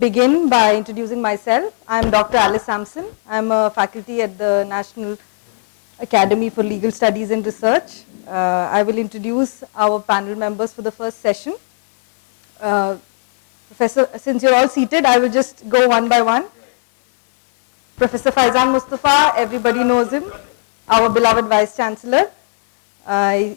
Begin by introducing myself. I am Dr. Alice Sampson. I am a faculty at the National Academy for Legal Studies and Research. I will introduce our panel members for the first session. Professor, since you're all seated, I will just go one by one. Professor Faizan Mustafa, everybody knows him, our beloved Vice Chancellor.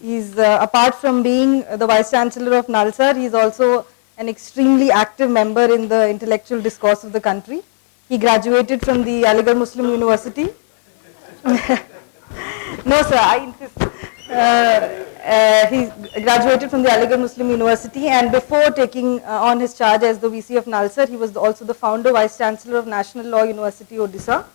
He's, apart from being the Vice Chancellor of NALSAR, he's also an extremely active member in the intellectual discourse of the country. He graduated from the Aligarh Muslim University. No, sir, I insist. He graduated from the Aligarh Muslim University, and before taking on his charge as the VC of NALSAR, he was also the founder, Vice Chancellor of National Law University, Odisha.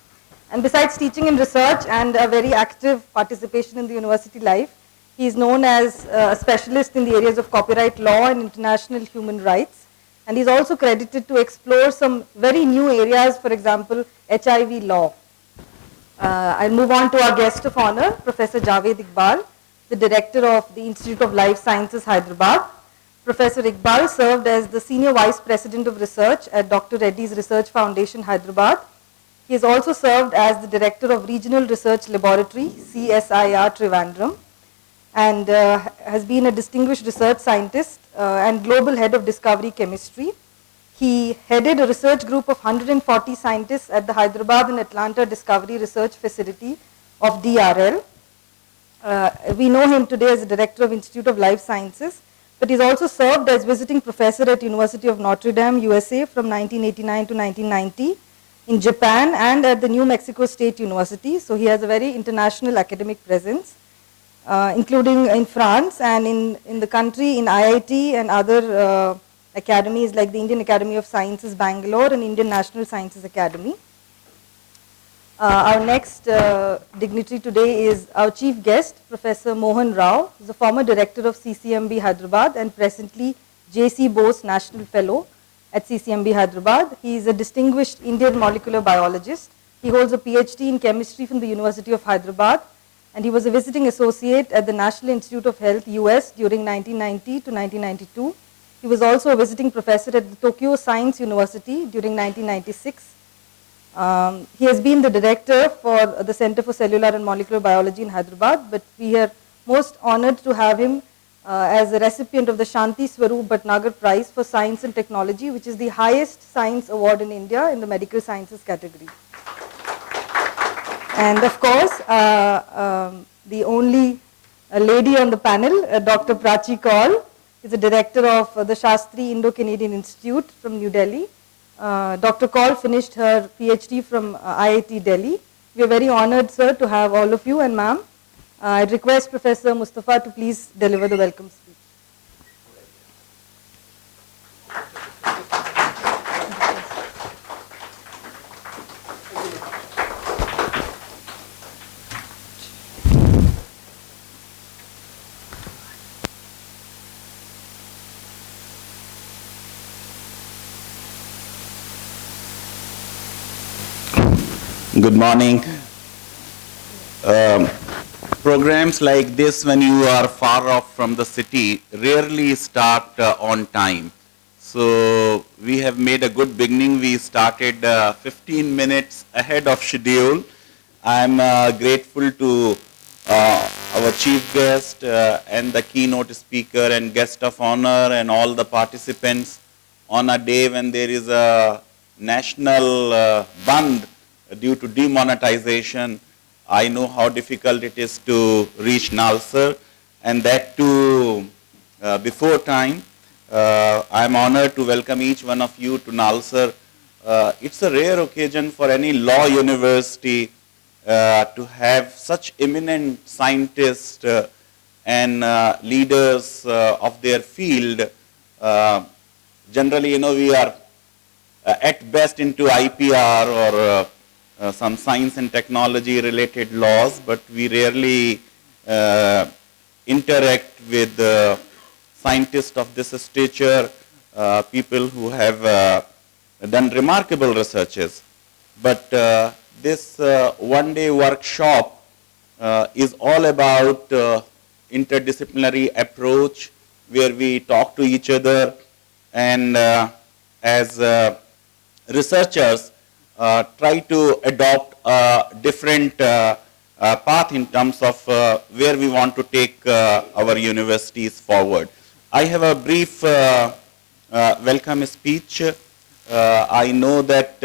And besides teaching in research and a very active participation in the university life, he is known as a specialist in the areas of copyright law and international human rights. And he is also credited to explore some very new areas, for example, HIV law. I'll move on to our guest of honor, Professor Javed Iqbal, the director of the Institute of Life Sciences, Hyderabad. Professor Iqbal served as the Senior Vice President of Research at Dr. Reddy's Research Foundation, Hyderabad. He has also served as the Director of Regional Research Laboratory, CSIR Trivandrum, and has been a distinguished research scientist and global head of discovery chemistry. He headed a research group of 140 scientists at the Hyderabad and Atlanta Discovery Research Facility of DRL. We know him today as the Director of Institute of Life Sciences, but he's also served as visiting professor at University of Notre Dame, USA from 1989 to 1990, in Japan and at the New Mexico State University. So he has a very international academic presence, including in France and in the country, in IIT and other academies like the Indian Academy of Sciences, Bangalore, and Indian National Sciences Academy. Our next dignitary today is our chief guest, Professor Mohan Rao. He's a former director of CCMB Hyderabad and presently J.C. Bose National Fellow at CCMB Hyderabad. He is a distinguished Indian molecular biologist. He holds a PhD in chemistry from the University of Hyderabad, and he was a visiting associate at the National Institute of Health, US during 1990 to 1992. He was also a visiting professor at the Tokyo Science University during 1996. He has been the director for the Center for Cellular and Molecular Biology in Hyderabad, but we are most honored to have him as a recipient of the Shanti Swaroop Bhatnagar Prize for Science and Technology, which is the highest science award in India in the medical sciences category. And of course, the only lady on the panel, Dr. Prachi Kaul, is the director of the Shastri Indo-Canadian Institute from New Delhi. Dr. Kaul finished her PhD from IIT Delhi. We are very honored, sir, to have all of you, and ma'am. I request Professor Mustafa to please deliver the welcome speech. Good morning. Programs like this, when you are far off from the city, rarely start on time. So we have made a good beginning. We started 15 minutes ahead of schedule. I'm grateful to our chief guest and the keynote speaker and guest of honor and all the participants on a day when there is a national band due to demonetization. I know how difficult it is to reach NALSAR, and that too before time. I'm honored to welcome each one of you to NALSAR. It's a rare occasion for any law university to have such eminent scientists and leaders of their field. Generally, you know, we are at best into IPR or some science and technology related laws, but we rarely interact with scientists of this stature, people who have done remarkable researches. But this one-day workshop is all about interdisciplinary approach, where we talk to each other, and as researchers try to adopt a different path in terms of where we want to take our universities forward. I have a brief welcome speech. I know that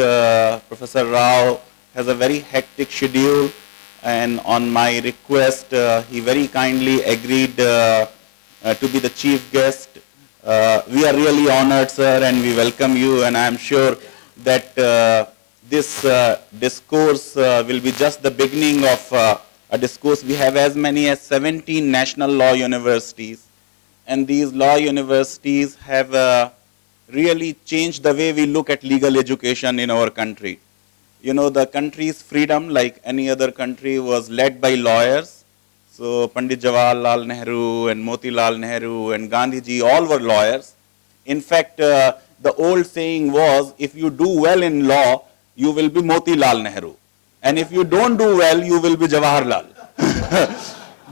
Professor Rao has a very hectic schedule, and on my request, he very kindly agreed to be the chief guest. We are really honored, sir, and we welcome you, and I am sure that this discourse will be just the beginning of a discourse. We have as many as 17 national law universities, and these law universities have really changed the way we look at legal education in our country. You know, the country's freedom, like any other country, was led by lawyers. So Pandit Jawaharlal Nehru and Motilal Nehru and Gandhiji all were lawyers. In fact, the old saying was, if you do well in law, you will be Motilal Nehru. And if you don't do well, you will be Jawaharlal.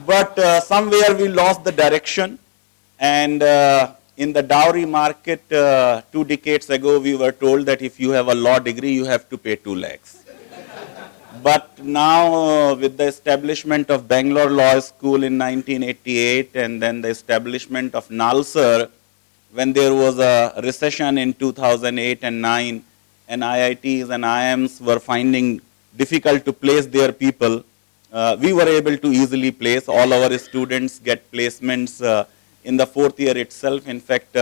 But somewhere we lost the direction. And in the dowry market 2 decades ago, we were told that if you have a law degree, you have to pay 2 lakhs. But now with the establishment of Bangalore Law School in 1988 and then the establishment of NALSAR, when there was a recession in 2008 and 9, and IITs and IIMs were finding difficult to place their people, we were able to easily place. All our students get placements in the 4th year itself. In fact,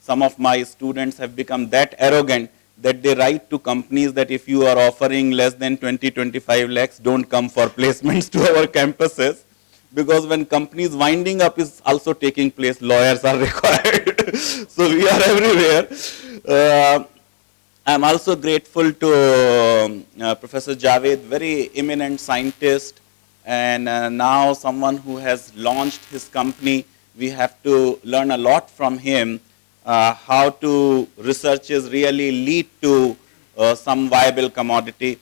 some of my students have become that arrogant that they write to companies that if you are offering less than 20-25 lakhs, don't come for placements to our campuses. Because when companies winding up is also taking place, lawyers are required. So we are everywhere. I'm also grateful to Professor Javed, very eminent scientist, and now someone who has launched his company. We have to learn a lot from him, how to researches really lead to some viable commodity.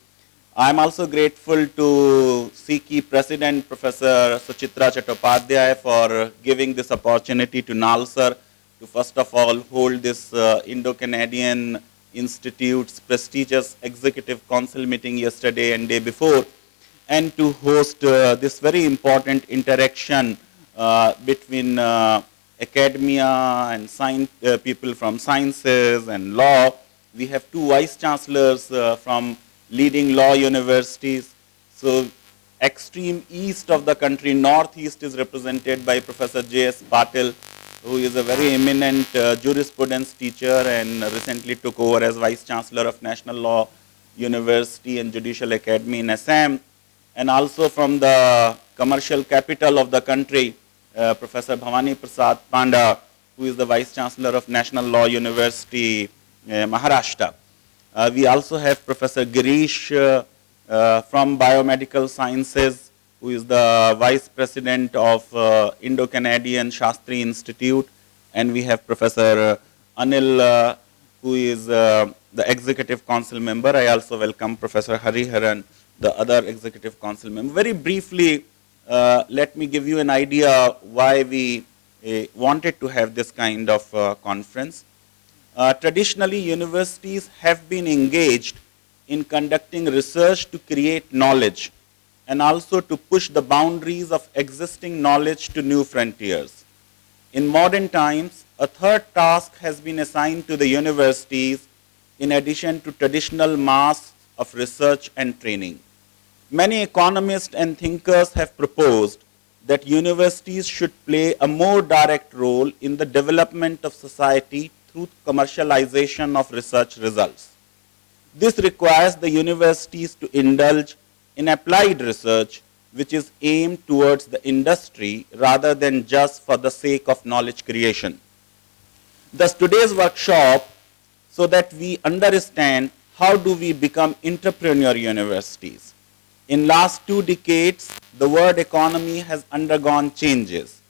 I'm also grateful to SICI President, Professor Suchitra Chattopadhyay, for giving this opportunity to NALSAR to first of all hold this Indo-Canadian Institute's prestigious Executive Council meeting yesterday and day before, and to host this very important interaction between academia and science, people from sciences and law. We have 2 vice chancellors from leading law universities. So extreme east of the country, northeast, is represented by Professor J.S. Patil, who is a very eminent jurisprudence teacher and recently took over as Vice Chancellor of National Law University and Judicial Academy in Assam. And also from the commercial capital of the country, Professor Bhavani Prasad Panda, who is the Vice Chancellor of National Law University, Maharashtra. We also have Professor Girish from Biomedical Sciences, who is the Vice President of Indo-Canadian Shastri Institute. And we have Professor Anil, who is the Executive Council member. I also welcome Professor Hariharan, the other Executive Council member. Very briefly, let me give you an idea why we wanted to have this kind of conference. Traditionally, universities have been engaged in conducting research to create knowledge and also to push the boundaries of existing knowledge to new frontiers. In modern times, a third task has been assigned to the universities in addition to traditional masks of research and training. Many economists and thinkers have proposed that universities should play a more direct role in the development of society through commercialization of research results. This requires the universities to indulge in applied research, which is aimed towards the industry rather than just for the sake of knowledge creation. Thus, today's workshop, so that we understand how do we become entrepreneurial universities. In last 2 decades, the world economy has undergone changes,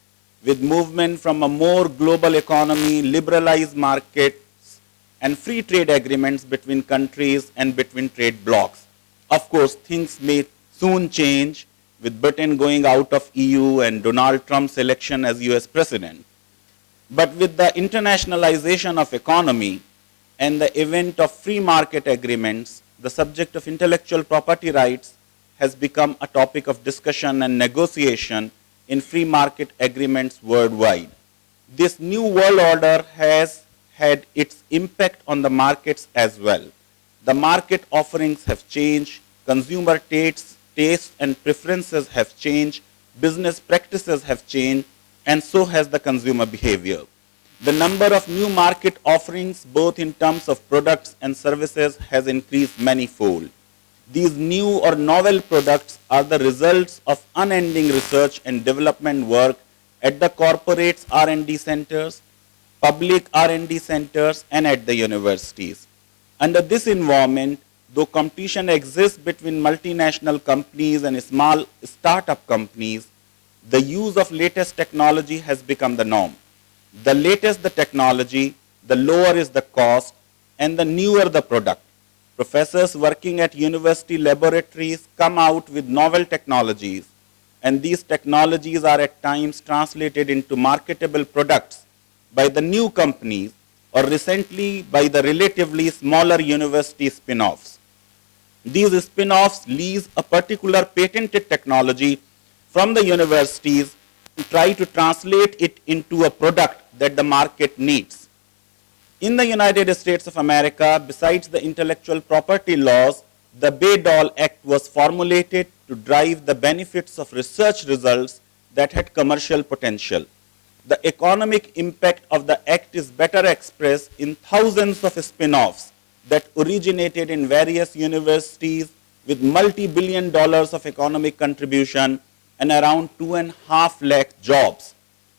with movement from a more global economy, liberalized markets, and free trade agreements between countries and between trade blocs. Of course, things may soon change with Britain going out of EU and Donald Trump's election as US President. But with the internationalization of economy, and the event of free market agreements, the subject of intellectual property rights has become a topic of discussion and negotiation in free market agreements worldwide. This new world order has had its impact on the markets as well. The market offerings have changed, consumer tastes and preferences have changed, business practices have changed, and so has the consumer behavior. The number of new market offerings, both in terms of products and services, has increased manifold. These new or novel products are the results of unending research and development work at the corporates' R&D centers, public R&D centers, and at the universities. Under this environment, though competition exists between multinational companies and small startup companies, the use of latest technology has become the norm. The latest the technology, the lower is the cost, and the newer the product. Professors working at university laboratories come out with novel technologies, and these technologies are at times translated into marketable products by the new companies or recently by the relatively smaller university spin-offs. These spin-offs lease a particular patented technology from the universities and try to translate it into a product that the market needs. In the United States of America, besides the intellectual property laws, the Bayh-Dole Act was formulated to drive the benefits of research results that had commercial potential. The economic impact of the act is better expressed in thousands of spin-offs that originated in various universities with multi-billion dollars of economic contribution and around 2.5 lakh jobs.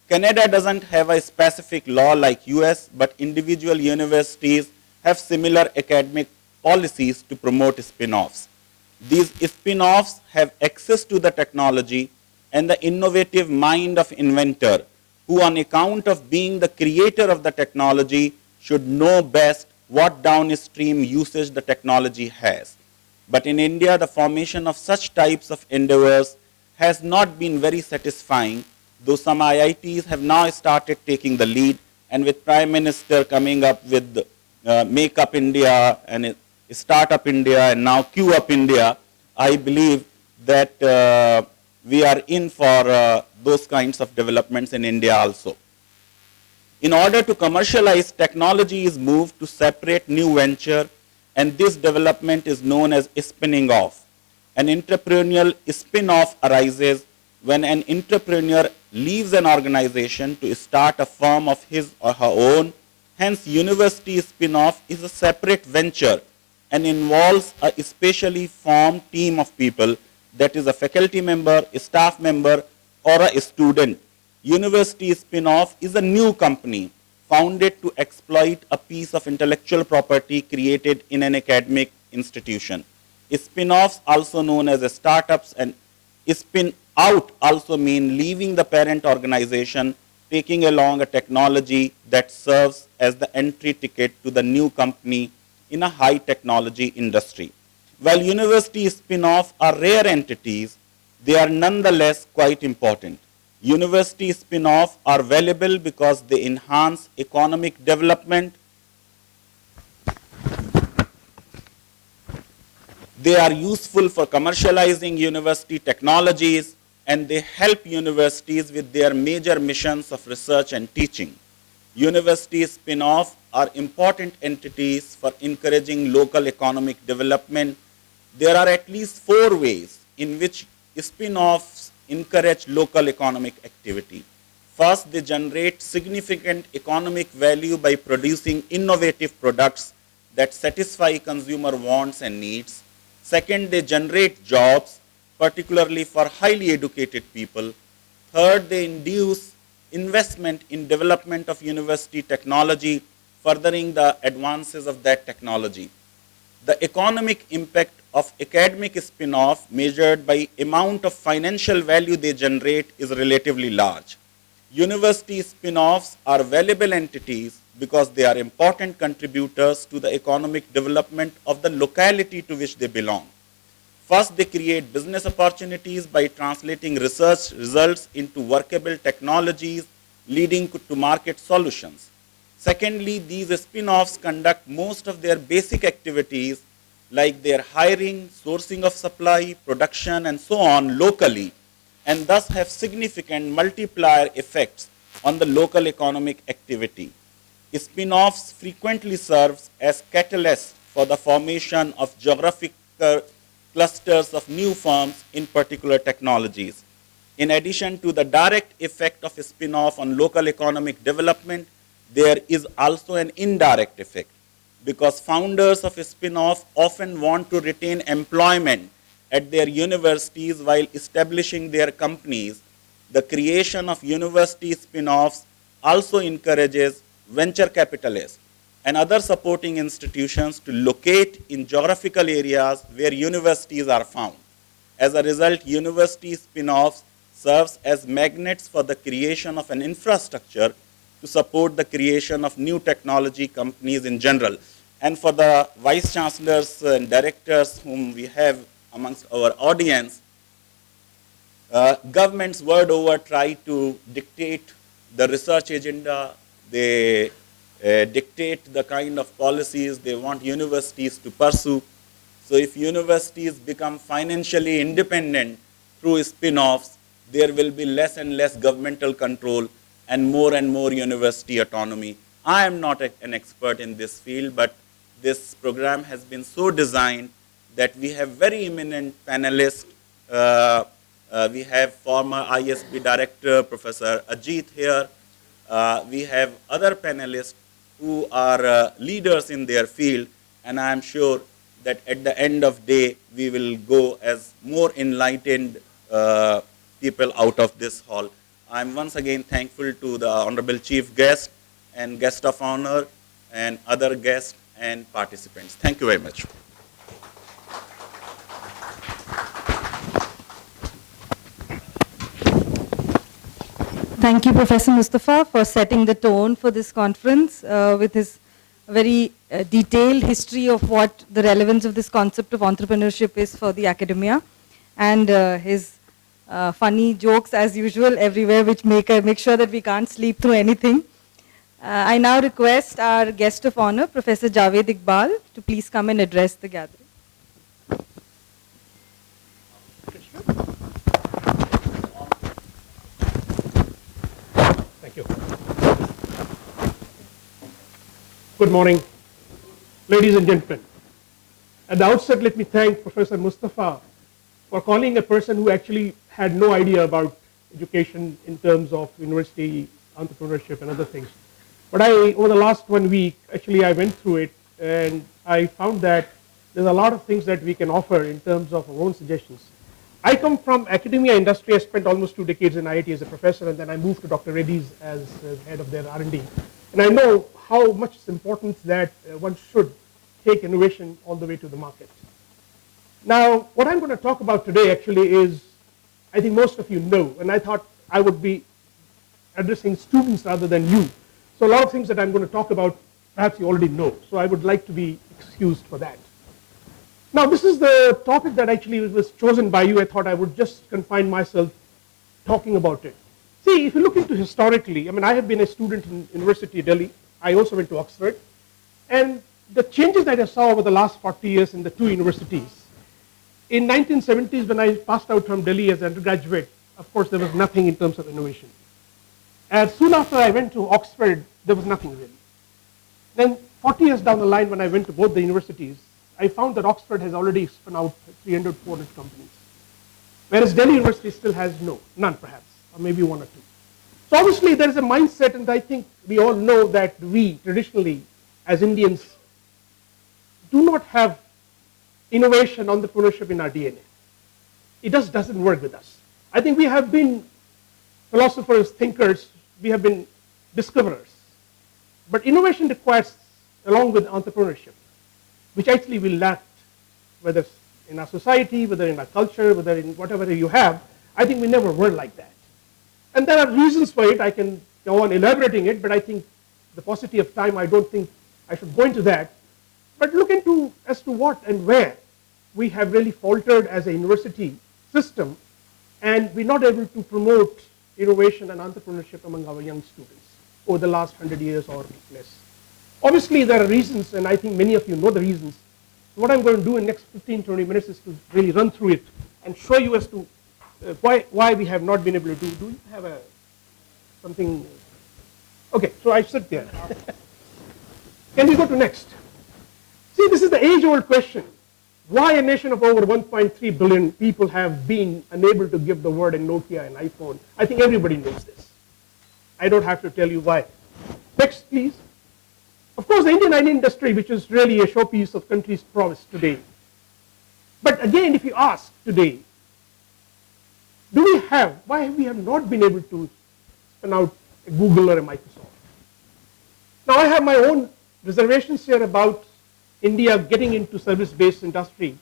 Canada doesn't have a specific law like US, but individual universities have similar academic policies to promote spin-offs. These spin-offs have access to the technology and the innovative mind of inventor, who on account of being the creator of the technology should know best what downstream usage the technology has. But in India, the formation of such types of endeavors has not been very satisfying, though some IITs have now started taking the lead, and with Prime Minister coming up with Make Up India and Startup India and now Queue Up India, I believe that we are in for those kinds of developments in India also. In order to commercialize, technology is moved to separate new venture, and this development is known as spinning off. An entrepreneurial spin-off arises when an entrepreneur leaves an organization to start a firm of his or her own. Hence, university spin-off is a separate venture and involves a specially formed team of people, that is a faculty member, a staff member, or a student. University spin-off is a new company founded to exploit a piece of intellectual property created in an academic institution. Spin-offs, also known as startups, and spin-out also mean leaving the parent organization, taking along a technology that serves as the entry ticket to the new company in a high technology industry. While university spin-off are rare entities, they are nonetheless quite important. University spin-off are valuable because they enhance economic development. They are useful for commercializing university technologies, and they help universities with their major missions of research and teaching. University spin-off are important entities for encouraging local economic development. There are at least 4 ways in which spin-offs encourage local economic activity. First, they generate significant economic value by producing innovative products that satisfy consumer wants and needs. Second, they generate jobs, particularly for highly educated people. Third, they induce investment in development of university technology, furthering the advances of that technology. The economic impact of academic spin-off, measured by amount of financial value they generate, is relatively large. University spin-offs are valuable entities because they are important contributors to the economic development of the locality to which they belong. First, they create business opportunities by translating research results into workable technologies, leading to market solutions. Secondly, these spin-offs conduct most of their basic activities like their hiring, sourcing of supply, production, and so on locally, and thus have significant multiplier effects on the local economic activity. Spin-offs frequently serves as catalysts for the formation of geographical clusters of new firms in particular technologies. In addition to the direct effect of a spin-off on local economic development, there is also an indirect effect, because founders of a spin-off often want to retain employment at their universities while establishing their companies. The creation of university spin-offs also encourages venture capitalists and other supporting institutions to locate in geographical areas where universities are found. As a result, university spin-offs serves as magnets for the creation of an infrastructure to support the creation of new technology companies in general. And for the vice chancellors and directors whom we have amongst our audience, governments world over try to dictate the research agenda. They dictate the kind of policies they want universities to pursue. So if universities become financially independent through spin-offs, there will be less and less governmental control and more university autonomy. I am not an expert in this field, but this program has been so designed that we have very eminent panelists. We have former ISB director, Professor Ajit here. We have other panelists who are leaders in their field, and I am sure that at the end of the day, we will go as more enlightened people out of this hall. I am once again thankful to the Honorable Chief Guest and Guest of Honor and other guests and participants. Thank you very much. Thank you, Professor Mustafa, for setting the tone for this conference with his very detailed history of what the relevance of this concept of entrepreneurship is for the academia, and his funny jokes as usual everywhere, which make sure that we can't sleep through anything. I now request our guest of honor, Professor Javed Iqbal, to please come and address the gathering. Thank you. Good morning, ladies and gentlemen. At the outset, let me thank Professor Mustafa for calling a person who actually had no idea about education in terms of university entrepreneurship and other things. But over the last 1 week, actually I went through it and I found that there's a lot of things that we can offer in terms of our own suggestions. I come from academia industry. I spent almost 2 decades in IIT as a professor, and then I moved to Dr. Reddy's as head of their R&D. And I know how much it's important that one should take innovation all the way to the market. Now, what I'm going to talk about today actually is, I think most of you know, and I thought I would be addressing students rather than you. So a lot of things that I'm going to talk about, perhaps you already know. So I would like to be excused for that. Now, this is the topic that actually was chosen by you. I thought I would just confine myself talking about it. See, if you look into historically, I mean, I have been a student in University of Delhi. I also went to Oxford. And the changes that I saw over the last 40 years in the 2 universities, in 1970s when I passed out from Delhi as an undergraduate, of course, there was nothing in terms of innovation. And soon after I went to Oxford, there was nothing really. Then 40 years down the line, when I went to both the universities, I found that Oxford has already spun out 300, 400 companies. Whereas Delhi University still has none perhaps, or maybe 1 or 2. So obviously there is a mindset, and I think we all know that we traditionally, as Indians, do not have innovation, entrepreneurship in our DNA. It just doesn't work with us. I think we have been philosophers, thinkers, we have been discoverers. But innovation requires, along with entrepreneurship, which actually we lack, whether it's in our society, whether in our culture, whether in whatever you have, I think we never were like that. And there are reasons for it. I can go on elaborating it, but I think the paucity of time, I don't think I should go into that. But look into as to what and where we have really faltered as a university system, and we're not able to promote innovation and entrepreneurship among our young students. over the last 100 years or less. Obviously, there are reasons, and I think many of you know the reasons. What I'm going to do in the next 15-20 minutes is to really run through it and show you as to why we have not been able to do. Do you have something? Okay, so I sit there. Can we go to next? See, this is the age-old question. Why a nation of over 1.3 billion people have been unable to give the word a Nokia, an iPhone? I think everybody knows this. I don't have to tell you why. Next, please. Of course, the Indian IT industry, which is really a showpiece of country's prowess today. But again, if you ask today, why have we not been able to spin out a Google or a Microsoft? Now, I have my own reservations here about India getting into service-based industry.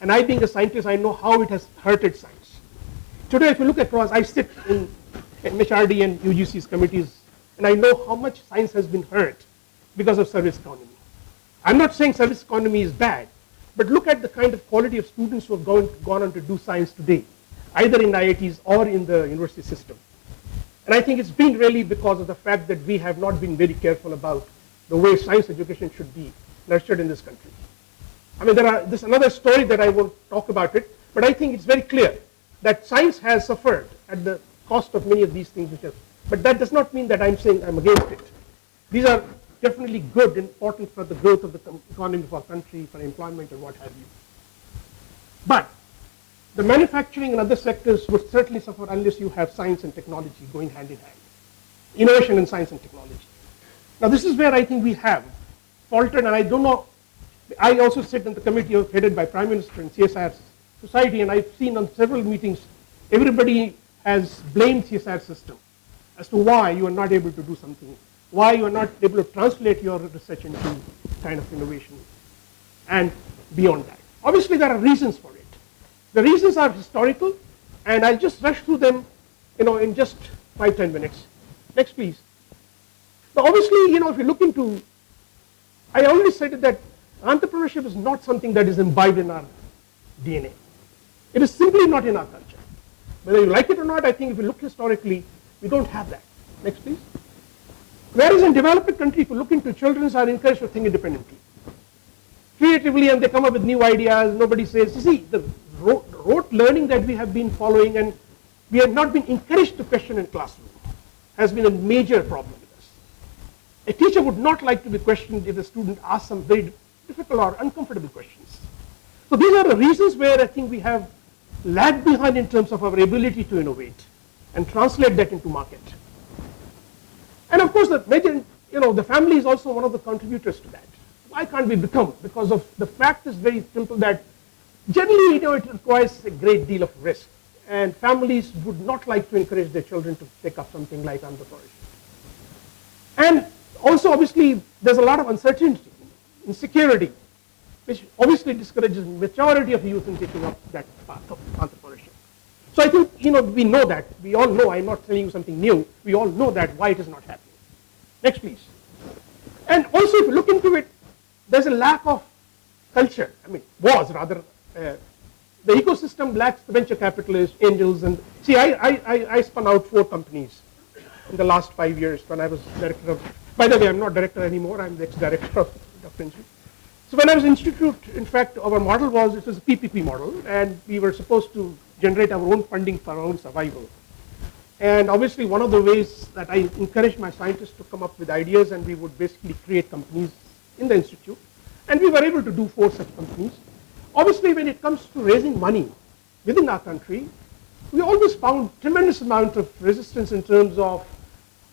And I, being a scientist, I know how it has hurted science. Today, if you look across, I sit in MHRD and UGC's committees, and I know how much science has been hurt because of service economy. I'm not saying service economy is bad, but look at the kind of quality of students who have gone on to do science today, either in IITs or in the university system. And I think it's been really because of the fact that we have not been very careful about the way science education should be nurtured in this country. I mean, there's another story that I won't talk about it, but I think it's very clear that science has suffered at the cost of many of these things. But that does not mean that I'm saying I'm against it. These are definitely good, important for the growth of the economy of our country, for employment and what have you. But the manufacturing and other sectors would certainly suffer unless you have science and technology going hand in hand. Innovation in science and technology. Now, this is where I think we have faltered, and I don't know. I also sit in the committee headed by Prime Minister and CSR Society, and I've seen on several meetings, everybody has blamed CSR system as to why you are not able to do something, why you are not able to translate your research into kind of innovation and beyond that. Obviously, there are reasons for it. The reasons are historical, and I'll just rush through them, in just 5-10 minutes. Next, please. Now, obviously, if you look into, I already said that entrepreneurship is not something that is imbibed in our DNA. It is simply not in our culture. Whether you like it or not, I think if you look historically, we don't have that. Next, please. Whereas in developing country, if you look into, children are encouraged to think independently, creatively, and they come up with new ideas. Nobody says, you see, the rote learning that we have been following, and we have not been encouraged to question in classroom, has been a major problem with us. A teacher would not like to be questioned if a student asks some very difficult or uncomfortable questions. So these are the reasons where I think we have lagged behind in terms of our ability to innovate and translate that into market. And of course, the family is also one of the contributors to that. Why can't we become? Because of the fact is very simple that generally, it requires a great deal of risk, and families would not like to encourage their children to take up something like entrepreneurship. And also, obviously, there's a lot of uncertainty, insecurity, which obviously discourages majority of youth in taking up that path of entrepreneurship. So I think, we know that. We all know, I'm not telling you something new, we all know that why it is not happening. Next, please. And also, if you look into it, there's a lack of culture, the ecosystem lacks the venture capitalists, angels, and see, I spun out 4 companies in the last 5 years when I was director of, by the way, I'm not director anymore, I'm the ex-director of Dr. Institute. So when I was institute, in fact, our model was, it was a PPP model, and we were supposed to generate our own funding for our own survival. And obviously, one of the ways that I encouraged my scientists to come up with ideas, and we would basically create companies in the institute, and we were able to do 4 such companies. Obviously, when it comes to raising money within our country, we always found tremendous amount of resistance in terms of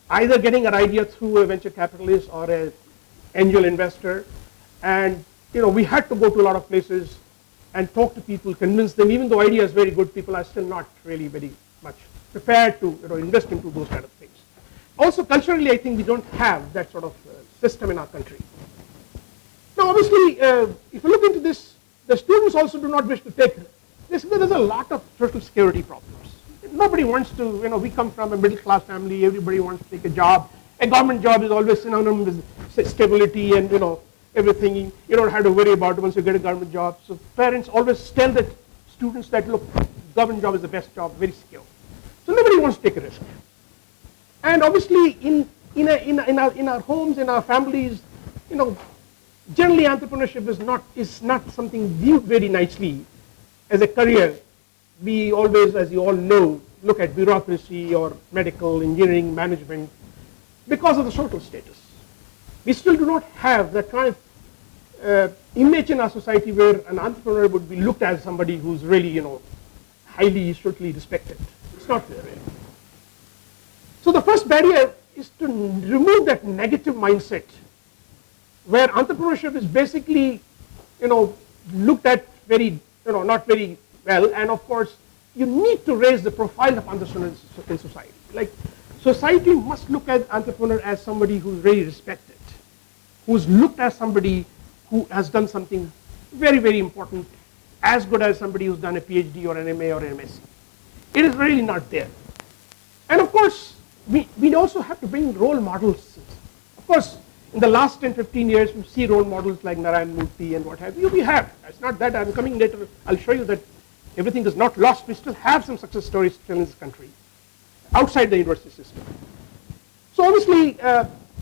either getting an idea through a venture capitalist or an angel investor. And we had to go to a lot of places and talk to people, convince them, even though idea is very good, people are still not really very much prepared to invest into those kind of things. Also, culturally, I think we don't have that sort of system in our country. Now, obviously, if you look into this, the students also do not wish to take this. There's a lot of social security problems. Nobody wants to, we come from a middle class family, everybody wants to take a job. A government job is always synonymous with stability and, everything. You don't have to worry about it once you get a government job. So parents always tell the students that, look, government job is the best job, very secure. So nobody wants to take a risk. And obviously, in in our homes, in our families, generally entrepreneurship is not something viewed very nicely as a career. We always, as you all know, look at bureaucracy or medical, engineering, management because of the social status. We still do not have that kind of image in our society where an entrepreneur would be looked at as somebody who's really, highly socially respected. It's not there really. So the first barrier is to remove that negative mindset where entrepreneurship is basically, looked at very, not very well, and of course, you need to raise the profile of entrepreneurs in society. Like, society must look at entrepreneur as somebody who's very respected, who's looked as somebody who has done something very, very important, as good as somebody who's done a PhD or an MA or an MSc. It is really not there. And of course, we also have to bring role models. Of course, in the last 10, 15 years, we see role models like Narayan Murthy and what have you. We have. It's not that. I'm coming later. I'll show you that everything is not lost. We still have some success stories still in this country, outside the university system. So obviously,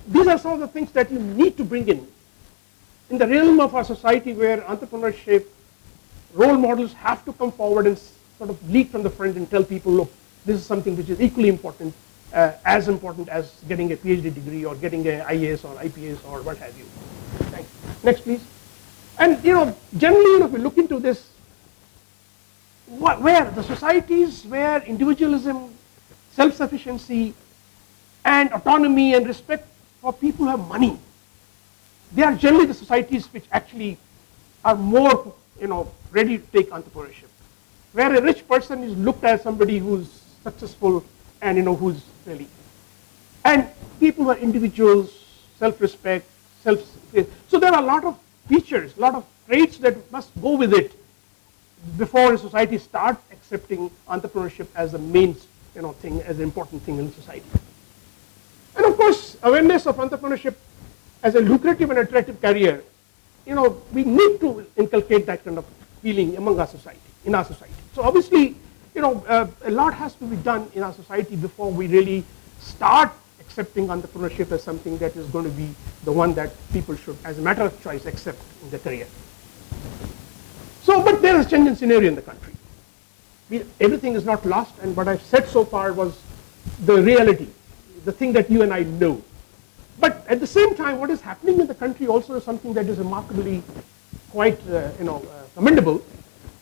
these are some of the things that you need to bring in the realm of our society where entrepreneurship, role models have to come forward and sort of lead from the front and tell people, look, this is something which is equally important, as important as getting a PhD degree or getting an IAS or IPS or what have you. Thank you. Next, please. And generally, if we look into this, where the societies where individualism, self-sufficiency, and autonomy and respect for people who have money, they are generally the societies which actually are more, ready to take entrepreneurship. Where a rich person is looked at as somebody who's successful and who's really. And people who are individuals, self-respect, so there are a lot of features, a lot of traits that must go with it before a society starts accepting entrepreneurship as the main thing, as an important thing in society. And of course, awareness of entrepreneurship as a lucrative and attractive career, we need to inculcate that kind of feeling among our society, in our society. So obviously, a lot has to be done in our society before we really start accepting entrepreneurship as something that is going to be the one that people should, as a matter of choice, accept in their career. So, but there is a changing scenario in the country. Everything is not lost, and what I've said so far was the reality, the thing that you and I know. But at the same time, what is happening in the country also is something that is remarkably quite, commendable.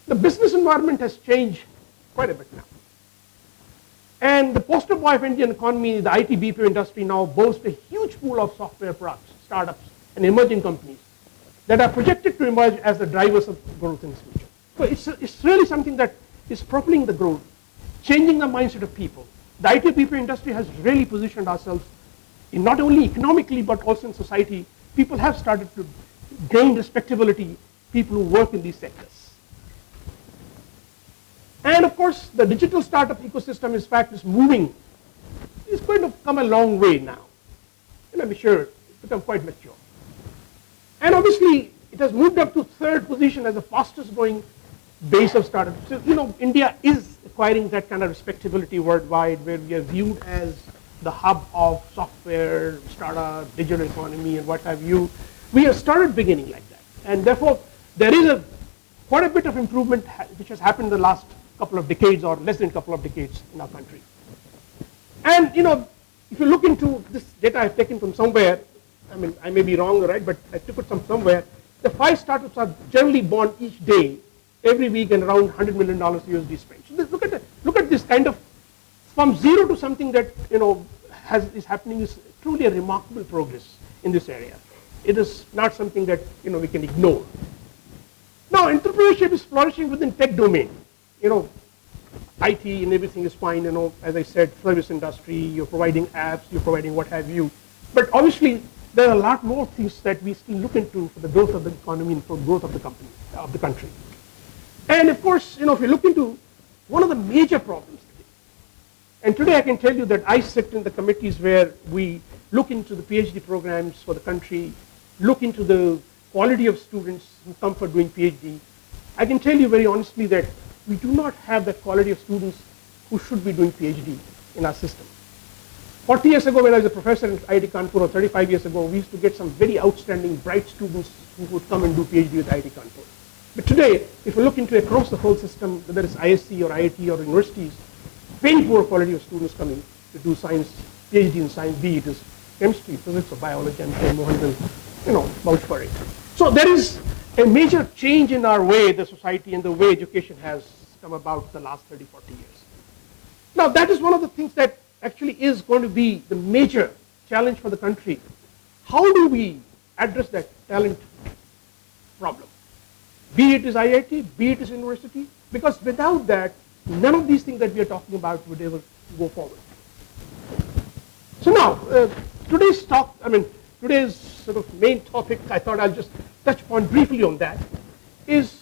The business environment has changed quite a bit now. And the poster boy of Indian economy, the IT BPO industry now boasts a huge pool of software products, startups, and emerging companies that are projected to emerge as the drivers of growth in the future. So it's really something that is propelling the growth, changing the mindset of people. The IT BPO industry has really positioned ourselves in not only economically but also in society. People have started to gain respectability, people who work in these sectors. And of course, the digital startup ecosystem, in fact, is moving. It's going to come a long way now. And I'm sure it's become quite mature. And obviously, it has moved up to third position as the fastest growing base of startups. So, India is acquiring that kind of respectability worldwide, where we are viewed as the hub of software, startup, digital economy, and what have you. We have started beginning like that. And therefore, there is quite a bit of improvement which has happened in the last couple of decades or less than a couple of decades in our country. And, if you look into this data I've taken from somewhere, I mean, I may be wrong, right, but I took it from somewhere. The 5 startups are generally born each day, every week, and around $100 million USD spent. So look at this kind of, from zero to something that is happening is truly a remarkable progress in this area. It is not something that we can ignore. Now, entrepreneurship is flourishing within tech domain. IT and everything is fine. As I said, service industry. You're providing apps. You're providing what have you. But obviously, there are a lot more things that we still look into for the growth of the economy and for growth of the company, of the country. And of course, if you look into one of the major problems today, and today I can tell you that I sit in the committees where we look into the PhD programs for the country, look into the quality of students who come for doing PhD. I can tell you very honestly that we do not have that quality of students who should be doing PhD in our system. 40 years ago when I was a professor at IIT Kanpur, or 35 years ago, we used to get some very outstanding, bright students who would come and do PhD with IIT Kanpur. But today, if you look into across the whole system, whether it's ISC or IIT or universities, very poor quality of students coming to do science, PhD in science, be it is chemistry, physics, or biology, and Mohan will, vouch for it. So there is a major change in our way, the society and the way education has come about the last 30, 40 years. Now that is one of the things that actually is going to be the major challenge for the country. How do we address that talent problem? Be it is IIT, be it is university, because without that, none of these things that we are talking about would ever go forward. So now, today's talk, today's sort of main topic, I thought I'll just touch upon briefly on that, is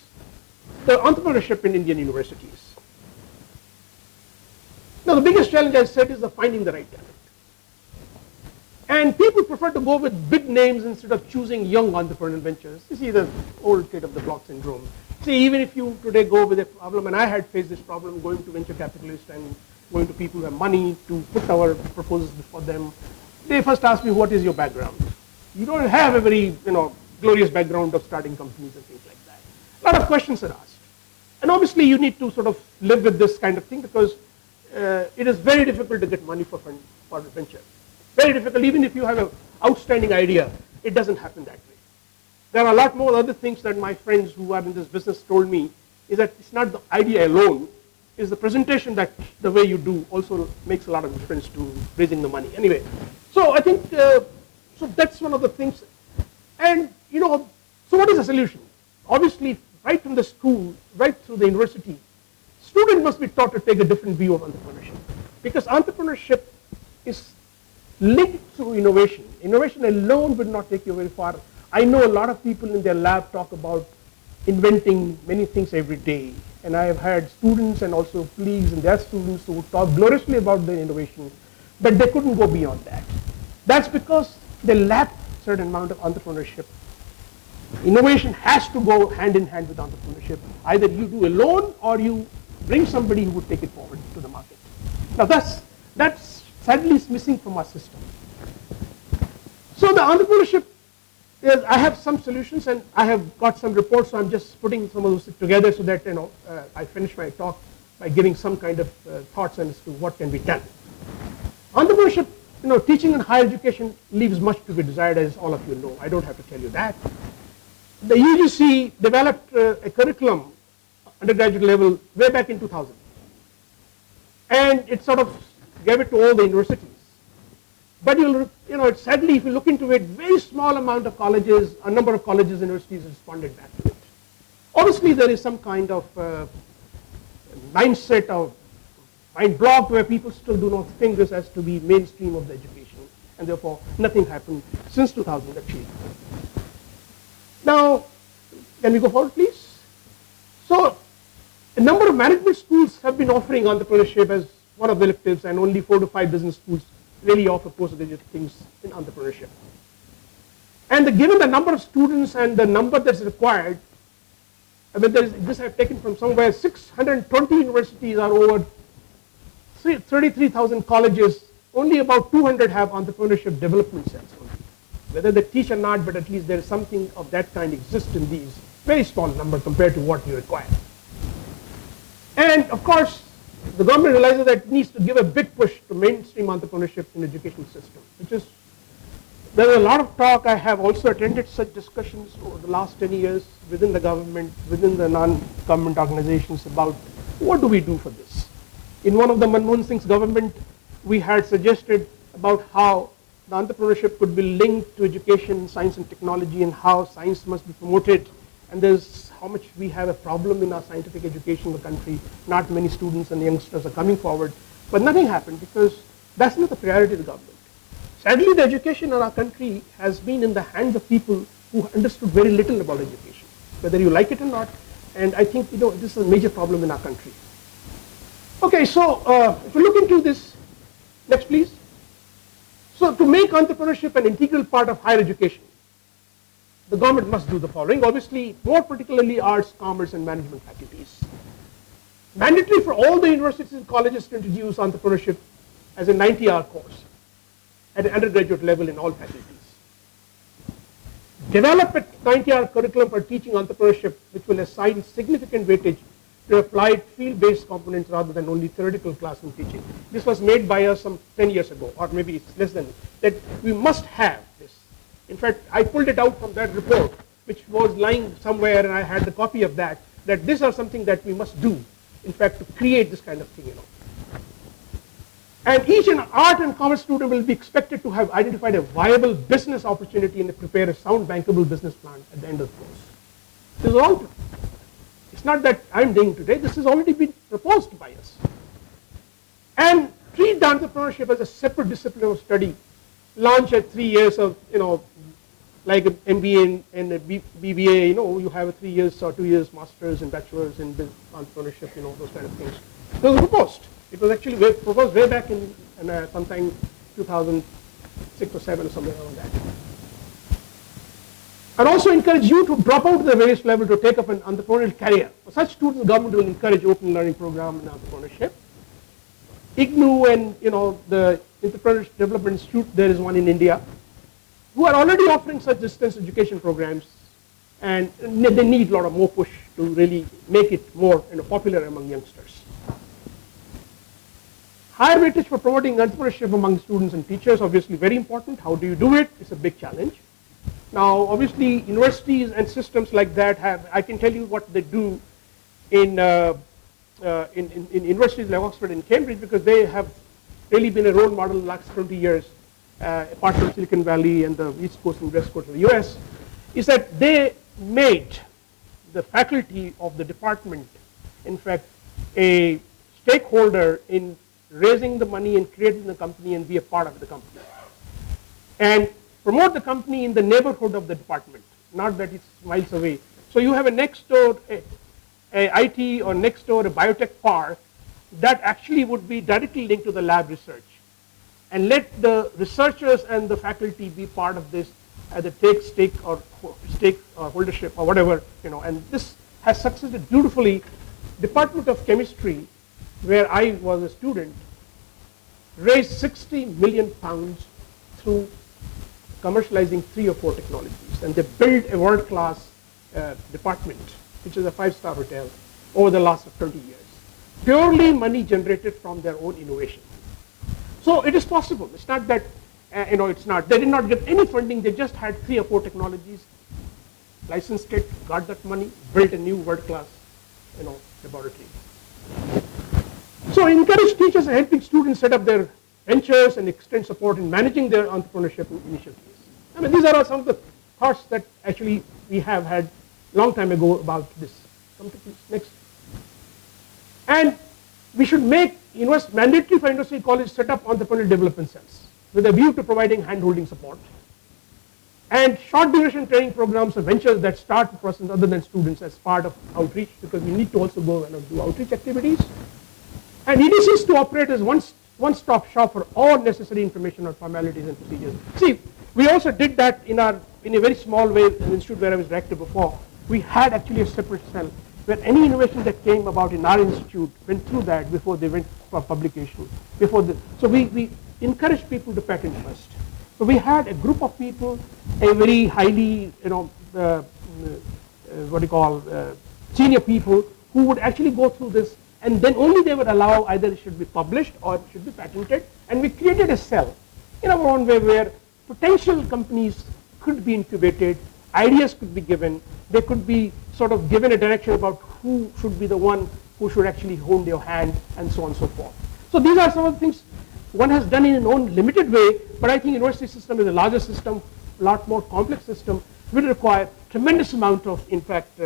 the entrepreneurship in Indian universities. Now the biggest challenge, I said, is the finding the right talent. And people prefer to go with big names instead of choosing young entrepreneurial ventures. You see the old kid of the block syndrome. See, even if you today go with a problem, and I had faced this problem going to venture capitalists and going to people who have money to put our proposals before them, they first ask me, what is your background? You don't have a very glorious background of starting companies and things like that. A lot of questions are asked. And obviously you need to sort of live with this kind of thing, because it is very difficult to get money for venture. Very difficult. Even if you have an outstanding idea, it doesn't happen that way. There are a lot more other things that my friends who are in this business told me, is that it's not the idea alone, it's the presentation that the way you do also makes a lot of difference to raising the money. Anyway, so I think, so that's one of the things. And, so what is the solution? Obviously, right from the school, right through the university, students must be taught to take a different view of entrepreneurship. Because entrepreneurship is linked to innovation. Innovation alone would not take you very far. I know a lot of people in their lab talk about inventing many things every day. And I have had students and also colleagues and their students who talk gloriously about their innovation, but they couldn't go beyond that. That's because they lack a certain amount of entrepreneurship. Innovation has to go hand in hand with entrepreneurship. Either you do alone or you bring somebody who would take it forward to the market. Now that's sadly is missing from our system. So the entrepreneurship, I have some solutions and I have got some reports, so I'm just putting some of those together so that I finish my talk by giving some kind of thoughts as to what can be done. Entrepreneurship, teaching in higher education leaves much to be desired, as all of you know. I don't have to tell you that. The UGC developed a curriculum undergraduate level way back in 2000, and it sort of gave it to all the universities. But sadly, if you look into it, very small amount of colleges, a number of colleges and universities responded back to it. Obviously, there is some kind of mindset of mind blocked where people still do not think this has to be mainstream of the education, and therefore nothing happened since 2000 actually. Now, can we go forward, please? So, a number of management schools have been offering entrepreneurship as one of the electives, and only 4 to 5 business schools really offer postgraduate things in entrepreneurship. And given the number of students and the number that's required, this I've taken from somewhere, 620 universities are over 33,000 colleges, only about 200 have entrepreneurship development cells. Whether they teach or not, but at least there is something of that kind exists in these, very small number compared to what you require. And of course, the government realizes that it needs to give a big push to mainstream entrepreneurship in the education system, there is a lot of talk. I have also attended such discussions over the last 10 years within the government, within the non-government organizations about what do we do for this. In one of the Manmohan Singh's government, we had suggested about how the entrepreneurship could be linked to education, science and technology, and how science must be promoted. And there's how much we have a problem in our scientific education in the country. Not many students and youngsters are coming forward. But nothing happened because that's not the priority of the government. Sadly, the education in our country has been in the hands of people who understood very little about education, whether you like it or not. And I think this is a major problem in our country. Okay, so if you look into this, next please. So to make entrepreneurship an integral part of higher education, the government must do the following. Obviously, more particularly arts, commerce, and management faculties. Mandatory for all the universities and colleges to introduce entrepreneurship as a 90-hour course. at an undergraduate level in all faculties. Develop a 90-hour curriculum for teaching entrepreneurship, which will assign significant weightage to applied field-based components rather than only theoretical classroom teaching. This was made by us some 10 years ago, or maybe it's less than that. We must have this. In fact, I pulled it out from that report, which was lying somewhere, and I had the copy of that, that these are something that we must do, in fact, to create this kind of thing, And each art and commerce student will be expected to have identified a viable business opportunity and prepare a sound bankable business plan at the end of the course. This is all. It's not that I'm doing today. This has already been proposed by us. And treat the entrepreneurship as a separate discipline of study. Launch at 3 years of, like an MBA and a BBA, you have a 3 years or 2 years masters and bachelors in entrepreneurship, those kind of things. Those were proposed. It was actually proposed way back in sometime 2006 or 7 or something like that. And also encourage you to drop out to the various level to take up an entrepreneurial career. For such students, the government will encourage open learning program in entrepreneurship. IGNU and the Entrepreneurial Development Institute, there is one in India, who are already offering such distance education programs, and they need a lot of more push to really make it more popular among youngsters. Higher weightage for promoting entrepreneurship among students and teachers, obviously very important. How do you do it? It's a big challenge. Now, obviously, universities and systems like that I can tell you what they do in universities like Oxford and Cambridge, because they have really been a role model in the last 20 years, apart from Silicon Valley and the East Coast and West Coast of the US, is that they made the faculty of the department, in fact, a stakeholder in raising the money and creating the company and be a part of the company. And promote the company in the neighborhood of the department, not that it's miles away. So you have a next door a IT or next door a biotech park that actually would be directly linked to the lab research. And let the researchers and the faculty be part of this, either take stake or holdership or whatever, and this has succeeded beautifully. Department of Chemistry, where I was a student, raised 60 million pounds through commercializing 3 or 4 technologies, and they built a world-class department, which is a 5-star hotel, over the last 20 years. Purely money generated from their own innovation. So it is possible. It's not that, it's not. They did not get any funding. They just had 3 or 4 technologies, licensed it, got that money, built a new world-class, laboratory. So encourage teachers and helping students set up their ventures and extend support in managing their entrepreneurship initiatives. These are some of the thoughts that actually we have had a long time ago about this. Come to please, next. And we should make mandatory for industry college set up entrepreneurial development cells with a view to providing hand-holding support. And short duration training programs or ventures that start the process other than students as part of outreach, because we need to also go and do outreach activities. And EDCs to operate as one-stop shop for all necessary information on formalities and procedures. See, we also did that in a very small way in the institute where I was director before. We had actually a separate cell where any innovation that came about in our institute went through that before they went for publication. So we encouraged people to patent first. So we had a group of people, a very highly, senior people who would actually go through this, and then only they would allow either it should be published or it should be patented. And we created a cell in our own way where potential companies could be incubated, ideas could be given, they could be sort of given a direction about who should be the one who should actually hold your hand, and so on and so forth. So these are some of the things one has done in an own limited way, but I think university system is a larger system, a lot more complex system, will require tremendous amount of, in fact,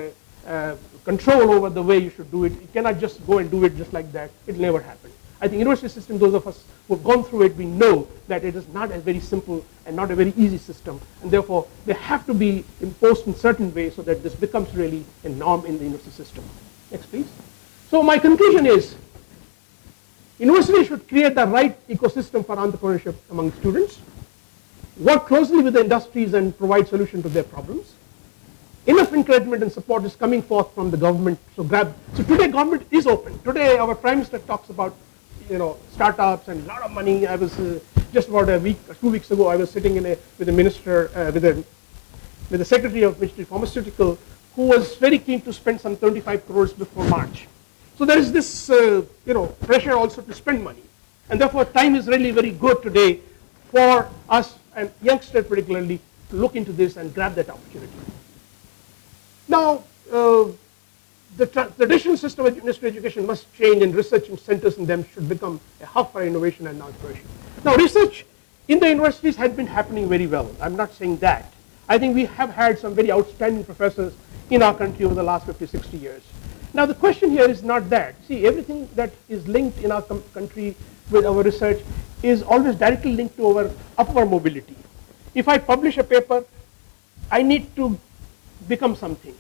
control over the way you should do it. You cannot just go and do it just like that. It will never happen. I think university system, those of us who have gone through it, we know that it is not a very simple and not a very easy system, and therefore they have to be imposed in certain ways so that this becomes really a norm in the university system. Next, please. So my conclusion is, university should create the right ecosystem for entrepreneurship among students, work closely with the industries and provide solutions to their problems. Enough encouragement and support is coming forth from the government. So today government is open. Today our Prime Minister talks about startups and a lot of money. I was just about a week, 2 weeks ago, I was sitting with a minister, with the secretary of Ministry of Pharmaceutical, who was very keen to spend some 25 crores before March. So there is this, pressure also to spend money. And therefore, time is really very good today for us, and youngsters particularly, to look into this and grab that opportunity. Now, the traditional system of university education must change, and research centers in them should become a hub for innovation and entrepreneurship. Now, research in the universities has been happening very well. I'm not saying that. I think we have had some very outstanding professors in our country over the last 50, 60 years. Now, the question here is not that. See, everything that is linked in our country with our research is always directly linked to our upward mobility. If I publish a paper, I need to become something.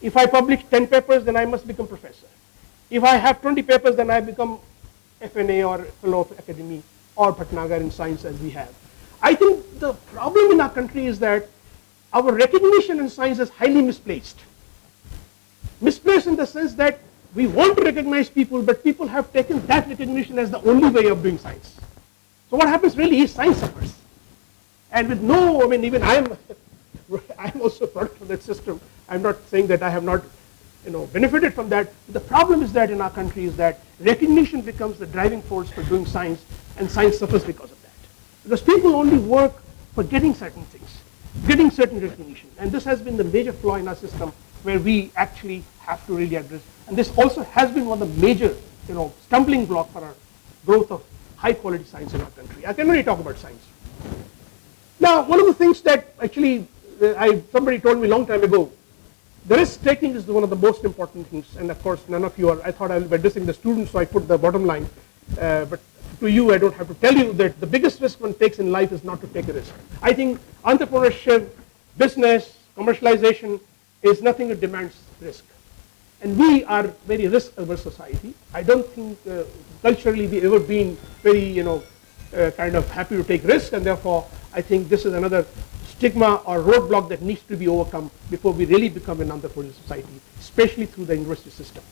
If I publish 10 papers, then I must become professor. If I have 20 papers, then I become FNA or Fellow of Academy or Bhatnagar in science as we have. I think the problem in our country is that our recognition in science is highly misplaced. Misplaced in the sense that we want to recognize people, but people have taken that recognition as the only way of doing science. So what happens really is science suffers. And with no, I mean, even I'm also a product of that system. I'm not saying that I have not, benefited from that. The problem is that in our country is that recognition becomes the driving force for doing science, and science suffers because of that. Because people only work for getting certain things, getting certain recognition. And this has been the major flaw in our system where we actually have to really address. And this also has been one of the major, stumbling block for our growth of high quality science in our country. I can only talk about science. Now, one of the things that actually somebody told me a long time ago, the risk taking is one of the most important things. And of course, none of you are, I thought I will be addressing the students, so I put the bottom line. But to you, I don't have to tell you that the biggest risk one takes in life is not to take a risk. I think entrepreneurship, business, commercialization is nothing that demands risk. And we are very risk-averse society. I don't think culturally we've ever been very, kind of happy to take risk, and therefore I think this is another stigma or roadblock that needs to be overcome before we really become an entrepreneurial society, especially through the university system.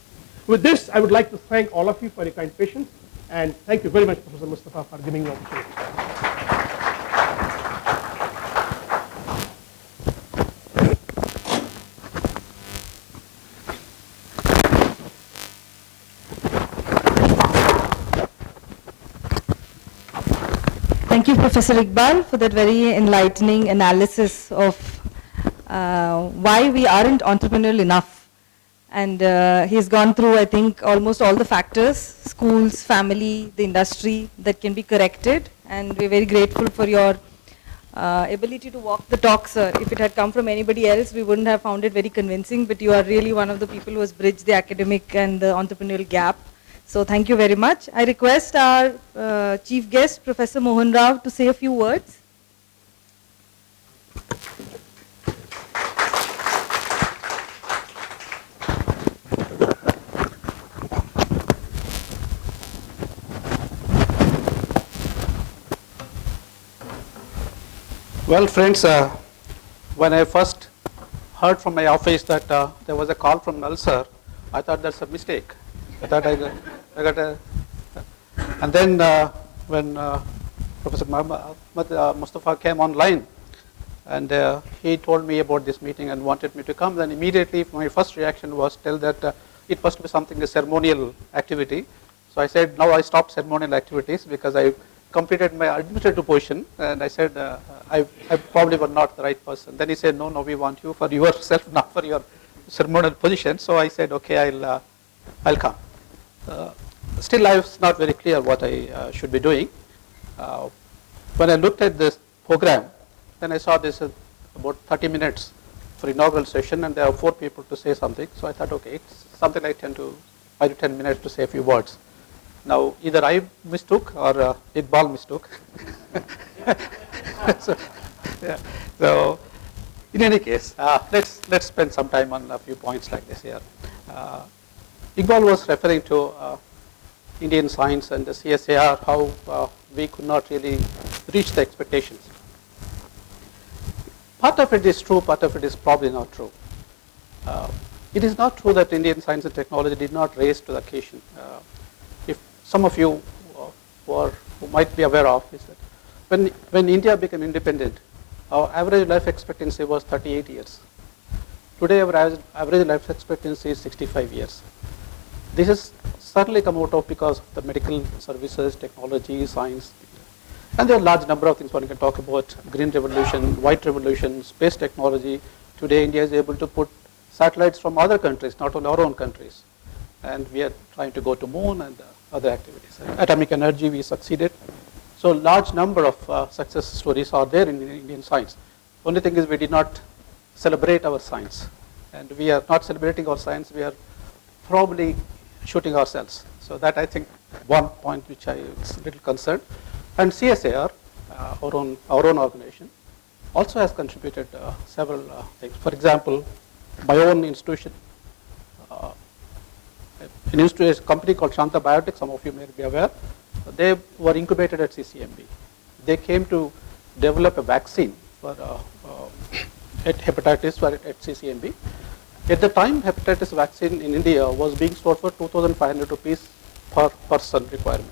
With this, I would like to thank all of you for your kind patience, and thank you very much, Professor Mustafa, for giving me the opportunity. Thank you, Professor Iqbal, for that very enlightening analysis of why we aren't entrepreneurial enough. And he's gone through, I think, almost all the factors, schools, family, the industry, that can be corrected. And we're very grateful for your ability to walk the talk, sir. If it had come from anybody else, we wouldn't have found it very convincing, but you are really one of the people who has bridged the academic and the entrepreneurial gap. So thank you very much. I request our chief guest, Professor Mohan Rao, to say a few words. Well, friends, when I first heard from my office that there was a call from NALSAR, I thought that's a mistake. I thought I got a, and then when Professor Mustafa came online, and he told me about this meeting and wanted me to come, then immediately my first reaction was tell that it must be something, a ceremonial activity. So I said, now I stopped ceremonial activities because I completed my administrative position, and I said, I probably was not the right person. Then he said, no, we want you for yourself, not for your ceremonial position. So I said, okay, I'll come. Still, I was not very clear what I should be doing. When I looked at this program, then I saw this about 30 minutes for inaugural session, and there are 4 people to say something. So I thought, okay, it's something like 5 to 10 minutes to say a few words. Now, either I mistook or Iqbal mistook. So, in any case, let's spend some time on a few points like this here. Iqbal was referring to Indian science and the CSIR, how we could not really reach the expectations. Part of it is true, part of it is probably not true. It is not true that Indian science and technology did not rise to the occasion. If some of you who might be aware of is that when India became independent, our average life expectancy was 38 years. Today, our average life expectancy is 65 years. This has certainly come out of because of the medical services, technology, science, and there are a large number of things one can talk about: green revolution, white revolution, space technology. Today, India is able to put satellites from other countries, not only our own countries. And we are trying to go to moon and other activities. Atomic energy, we succeeded. So large number of success stories are there in Indian science. Only thing is we did not celebrate our science. And we are not celebrating our science, we are probably shooting ourselves. So that I think one point which I was a little concerned. And CSIR, our own organization, also has contributed several things. For example, my own institution, a company called Shanta Biotics, some of you may be aware, they were incubated at CCMB. They came to develop a vaccine for hepatitis at CCMB. At the time, hepatitis vaccine in India was being sold for 2,500 rupees per person requirement.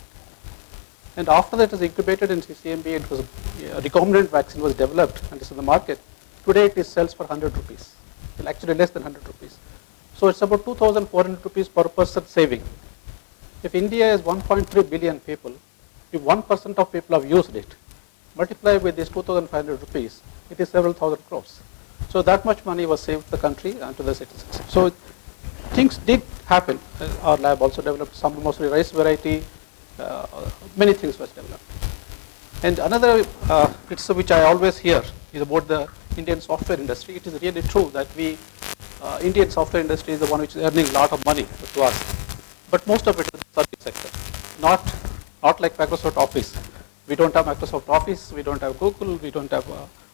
And after that was incubated in CCMB, it was a recombinant vaccine was developed and is in the market. Today it sells for 100 rupees, well, actually less than 100 rupees. So it's about 2,400 rupees per person saving. If India is 1.3 billion people, if 1% of people have used it, multiply with this 2,500 rupees, it is several thousand crores. So that much money was saved to the country and to the citizens. So things did happen. Our lab also developed some mostly rice variety, many things was developed. And another criticism which I always hear is about the Indian software industry. It is really true that Indian software industry is the one which is earning a lot of money to us. But most of it is in the service sector, not like Microsoft Office. We don't have Microsoft Office, we don't have Google, we don't have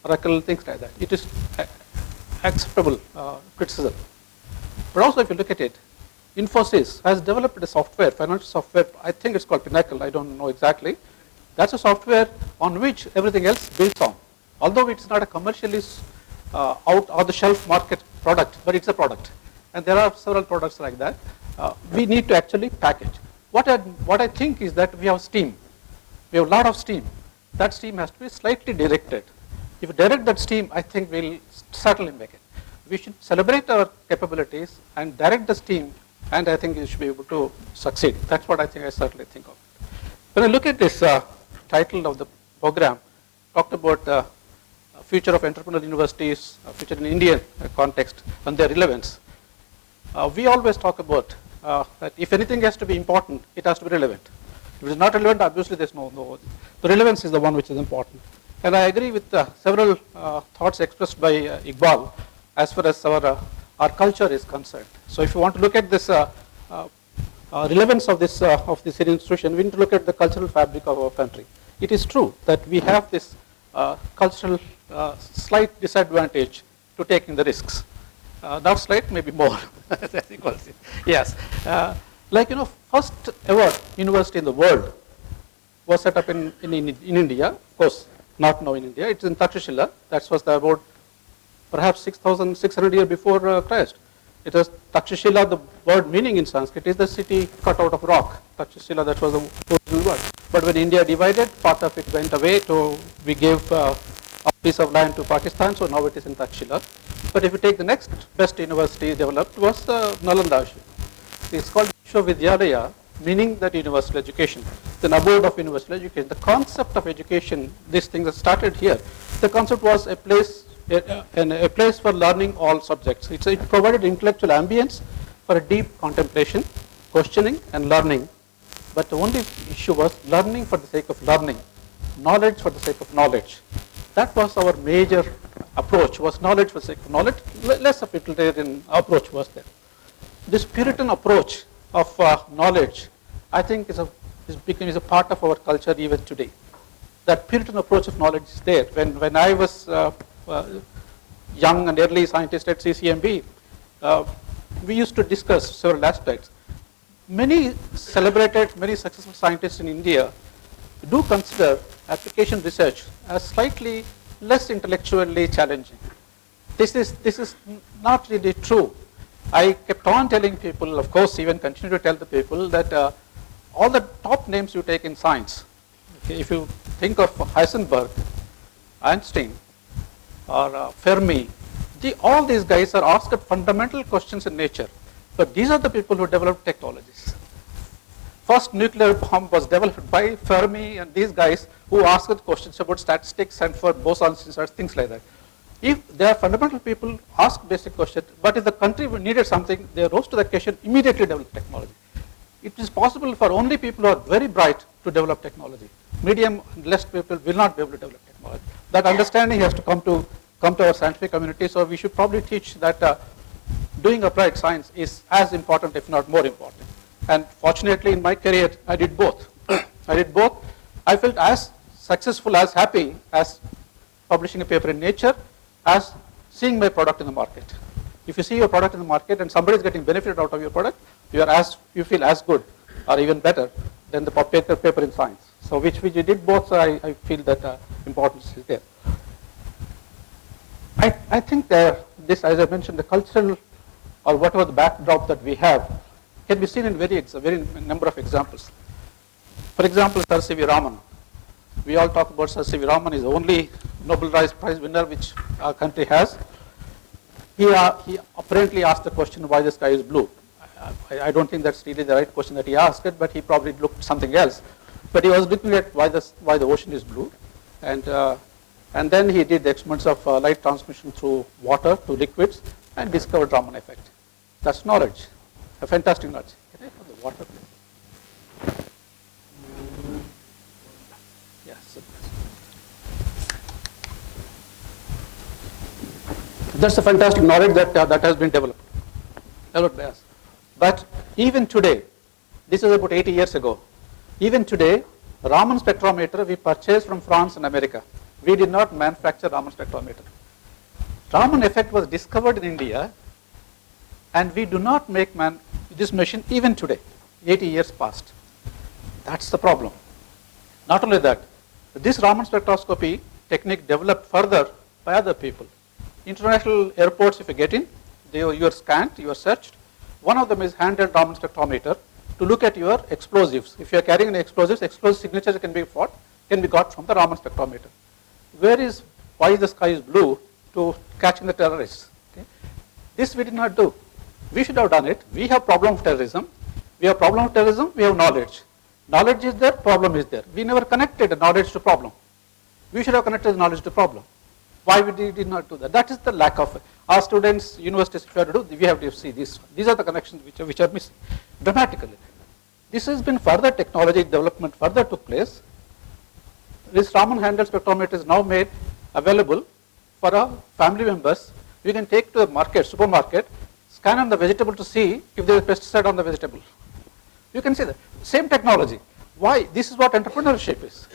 Oracle, things like that. It is acceptable criticism. But also if you look at it, Infosys has developed a software, financial software, I think it's called Pinnacle, I don't know exactly. That's a software on which everything else builds on. Although it's not a commercially out-of-the-shelf market product, but it's a product. And there are several products like that. We need to actually package. What I think is that we have steam. We have a lot of steam. That steam has to be slightly directed. If you direct that steam, I think we'll certainly make it. We should celebrate our capabilities and direct the steam, and I think we should be able to succeed. That's what I certainly think of. When I look at this title of the program, talked about future of entrepreneurial universities, future in Indian context, and their relevance. We always talk about that if anything has to be important, it has to be relevant. If it is not relevant, obviously there's no. The relevance is the one which is important. And I agree with several thoughts expressed by Iqbal as far as our culture is concerned. So if you want to look at this relevance of this institution, we need to look at the cultural fabric of our country. It is true that we have this cultural slight disadvantage to taking the risks. Not slight, maybe more. I think we'll see. Yes. First ever university in the world was set up in India. Of course, not now in India. It's in Takshashila. That was about perhaps 6,600 years before Christ. It was Takshashila, the word meaning in Sanskrit is the city cut out of rock. Takshashila, that was the original word. But when India divided, part of it went away. We gave a piece of land to Pakistan, so now it is in Takshashila. But if you take the next best university developed was Nalanda. It's called Vishwavidyalaya, meaning that universal education, the abode of universal education. The concept of education, this thing that started here, the concept was a place for learning all subjects. It provided intellectual ambience for a deep contemplation, questioning and learning. But the only issue was learning for the sake of learning, knowledge for the sake of knowledge. That was our major approach, was knowledge for the sake of knowledge. Less of utilitarian approach was there. This Puritan approach of knowledge, I think is a part of our culture even today. That Puritan approach of knowledge is there. When I was young and early scientist at CCMB, we used to discuss several aspects. Many celebrated, many successful scientists in India do consider application research as slightly less intellectually challenging. This is not really true. I kept on telling people, of course, even continue to tell the people that all the top names you take in science, Okay, if you think of Heisenberg, Einstein, or Fermi, all these guys are asked fundamental questions in nature. But these are the people who developed technologies. First nuclear bomb was developed by Fermi and these guys who asked questions about statistics and for bosons and things like that. If they are fundamental people, ask basic questions, but if the country needed something, they rose to the occasion, immediately develop technology. It is possible for only people who are very bright to develop technology. Medium and less people will not be able to develop technology. That understanding has to come to our scientific community, so we should probably teach that doing applied science is as important, if not more important. And fortunately, in my career, I did both. I did both. I felt as successful, as happy as publishing a paper in Nature, as seeing my product in the market. If you see your product in the market and somebody is getting benefit out of your product, you feel as good or even better than the paper in Science. So which we did both, so I feel that importance is there. I think this, as I mentioned, the cultural or whatever the backdrop that we have can be seen in very number of examples. For example, Sir C.V. Raman. We all talk about Sir C.V. Raman is the only Nobel Prize winner which our country has. He apparently asked the question why the sky is blue. I don't think that's really the right question that he asked it, but he probably looked at something else. But he was looking at why the ocean is blue, and then he did the experiments of light transmission through water to liquids and discovered Raman effect. That's knowledge, a fantastic knowledge. Can I have the water, please? Yes. That's a fantastic knowledge that has been developed by us. But even today, this is about 80 years ago, even today, Raman spectrometer we purchased from France and America. We did not manufacture Raman spectrometer. Raman effect was discovered in India, and we do not make this machine even today, 80 years past. That's the problem. Not only that, this Raman spectroscopy technique developed further by other people. International airports, if you get in, you are scanned, you are searched. One of them is handheld Raman spectrometer to look at your explosives. If you are carrying any explosives, explosive signature can be got from the Raman spectrometer. Why the sky is blue to catching the terrorists? Okay? This we did not do. We should have done it. We have problem of terrorism. We have problem of terrorism, we have knowledge. Knowledge is there, problem is there. We never connected the knowledge to problem. We should have connected the knowledge to problem. Why we did not do that? That is the lack of it. Our students, universities, if you have to do, we have to see this. These are the connections which are missing dramatically. This has been further technology development further took place. This Raman handheld spectrometer is now made available for our family members. You can take to the market, supermarket, scan on the vegetable to see if there is pesticide on the vegetable. You can see that. Same technology. Why? This is what entrepreneurship is.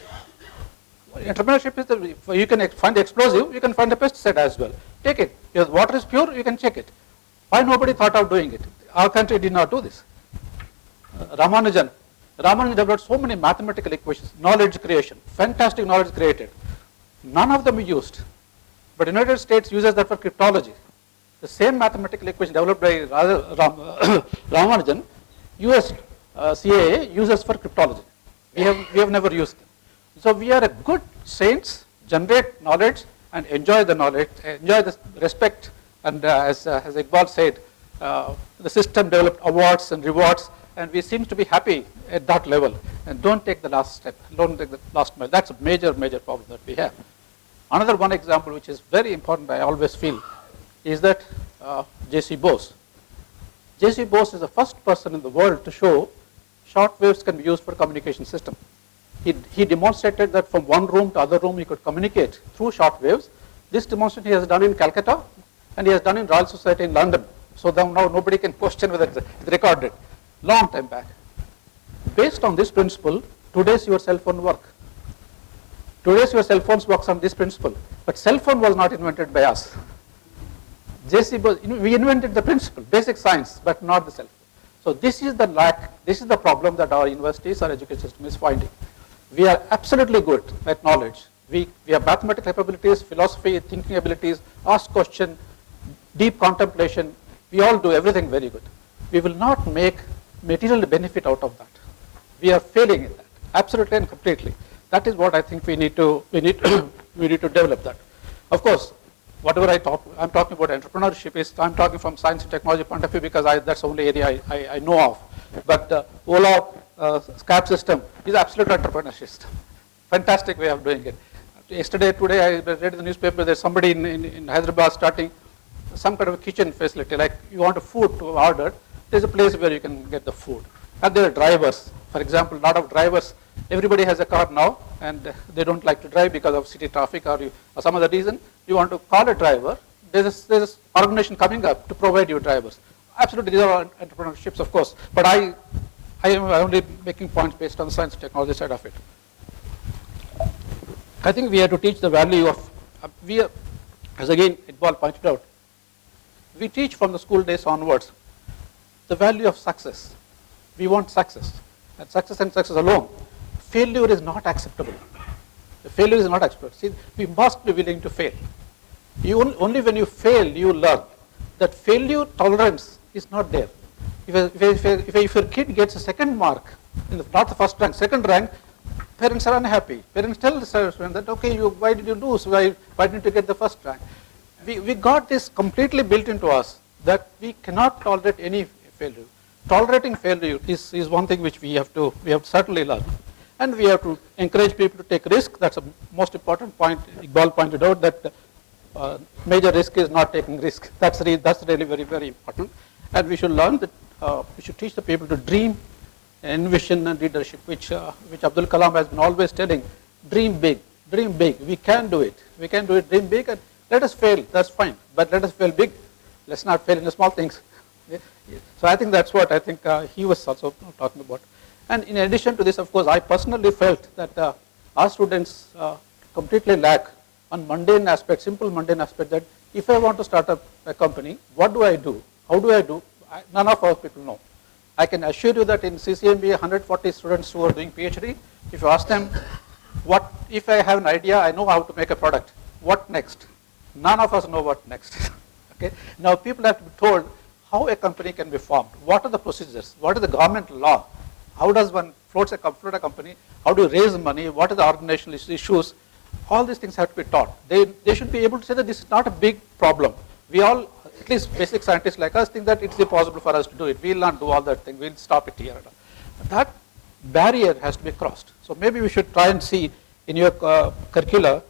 Entrepreneurship is that you can find the explosive, you can find the pesticide as well. Take it. If water is pure, you can check it. Why nobody thought of doing it? Our country did not do this. Ramanujan developed so many mathematical equations, knowledge creation, fantastic knowledge created. None of them we used. But United States uses that for cryptology. The same mathematical equation developed by Ramanujan, US CAA uses for cryptology. We have never used them. So we are a good saints, generate knowledge and enjoy the knowledge, enjoy the respect, and as Iqbal said, the system developed awards and rewards, and we seem to be happy at that level. And don't take the last step, don't take the last mile. That's a major problem that we have. Another one example which is very important, I always feel, is that J.C. Bose. J.C. Bose is the first person in the world to show short waves can be used for communication system. He demonstrated that from one room to other room he could communicate through short waves. This demonstration he has done in Calcutta and he has done in Royal Society in London. So now nobody can question whether it's recorded. Long time back. Based on this principle, today's your cell phone work. Today's your cell phones works on this principle. But cell phone was not invented by us. J.C. Bose, we invented the principle, basic science, but not the cell phone. So this is the lack, this is the problem that our universities, our education system is finding. We are absolutely good at knowledge. We have mathematical capabilities, philosophy, thinking abilities, ask question, deep contemplation. We all do everything very good. We will not make material benefit out of that. We are failing in that, absolutely and completely. that is what I think we need to we need to develop that. Of course, whatever I'm talking about entrepreneurship is I'm talking from science and technology point of view because that's the only area I know of. But Ola SCAP system is absolute entrepreneurship system. Fantastic way of doing it. Today I read in the newspaper there's somebody in Hyderabad starting some kind of a kitchen facility, like you want a food to order, there's a place where you can get the food. And there are drivers. For example, a lot of drivers, everybody has a car now and they don't like to drive because of city traffic or some other reason. You want to call a driver, there's an organization coming up to provide you drivers. Absolutely, these are entrepreneurships, of course, but I am only making points based on the science and technology side of it. I think we have to teach the value of, as again Iqbal pointed out, we teach from the school days onwards the value of success. We want success, and success alone. Failure is not acceptable. The failure is not acceptable. See, we must be willing to fail. Only when you fail, you learn. That failure tolerance is not there. If your kid gets a second mark, not the first rank, second rank, parents are unhappy. Parents tell the student that, okay, why did you lose? Why didn't you get the first rank? We got this completely built into us that we cannot tolerate any failure. Tolerating failure is one thing which we have to certainly learn. And we have to encourage people to take risk. That's the most important point. Iqbal pointed out that major risk is not taking risk. That's really very, very important. And we should learn that we should teach the people to dream, envision, and leadership, which Abdul Kalam has been always telling. Dream big, dream big. We can do it. We can do it. Dream big, and let us fail. That's fine. But let us fail big. Let's not fail in the small things. So I think that's what I think he was also talking about. And in addition to this, of course, I personally felt that our students completely lack on mundane aspect, simple mundane aspect, that if I want to start up a company, what do I do? How do I do? None of our people know. I can assure you that in CCMB, 140 students who are doing PhD, if you ask them, what if I have an idea, I know how to make a product, what next? None of us know what next. Okay? Now people have to be told how a company can be formed. What are the procedures? What is the government law? How does one float a company? How do you raise money? What are the organizational issues? All these things have to be taught. They should be able to say that this is not a big problem. We all, at least basic scientists like us, think that it's impossible for us to do it. We'll not do all that thing. We'll stop it here. That barrier has to be crossed. So maybe we should try and see in your curricula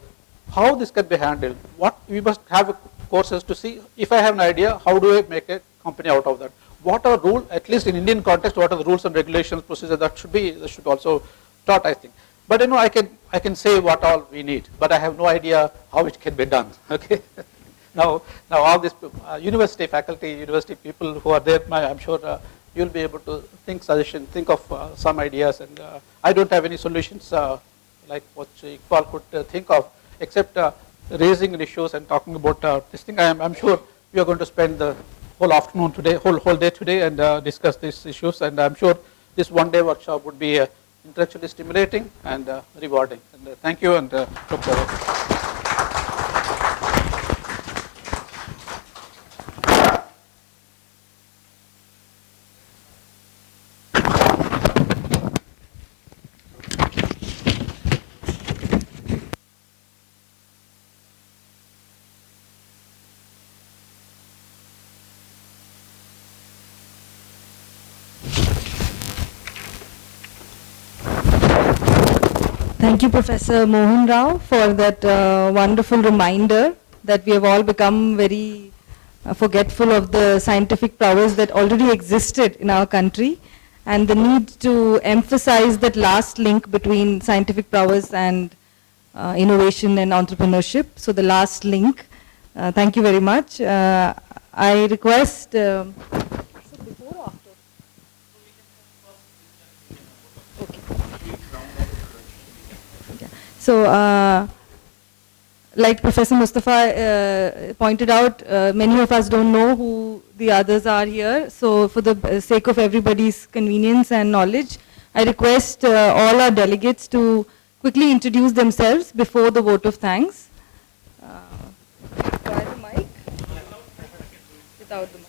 how this can be handled. What we must have courses to see, if I have an idea, how do I make a company out of that? What are rules, at least in Indian context, what are the rules and regulations, procedures that should also taught, I think. But I can say what all we need, but I have no idea how it can be done. Okay. Now all this university faculty, university people who are there, I'm sure you'll be able to think of some ideas, and I don't have any solutions like what Iqbal could think of, except raising issues and talking about this thing. I'm sure we are going to spend the whole afternoon today, whole day today, and discuss these issues. And I'm sure this one-day workshop would be intellectually stimulating and rewarding. And thank you, and look forward. Thank you, Professor Mohan Rao, for that wonderful reminder that we have all become very forgetful of the scientific prowess that already existed in our country, and the need to emphasize that last link between scientific prowess and innovation and entrepreneurship. So the last link, thank you very much. I request, so before or after? So, like Professor Mustafa pointed out, many of us don't know who the others are here. So, for the sake of everybody's convenience and knowledge, I request all our delegates to quickly introduce themselves before the vote of thanks. Require the mic? Without the mic.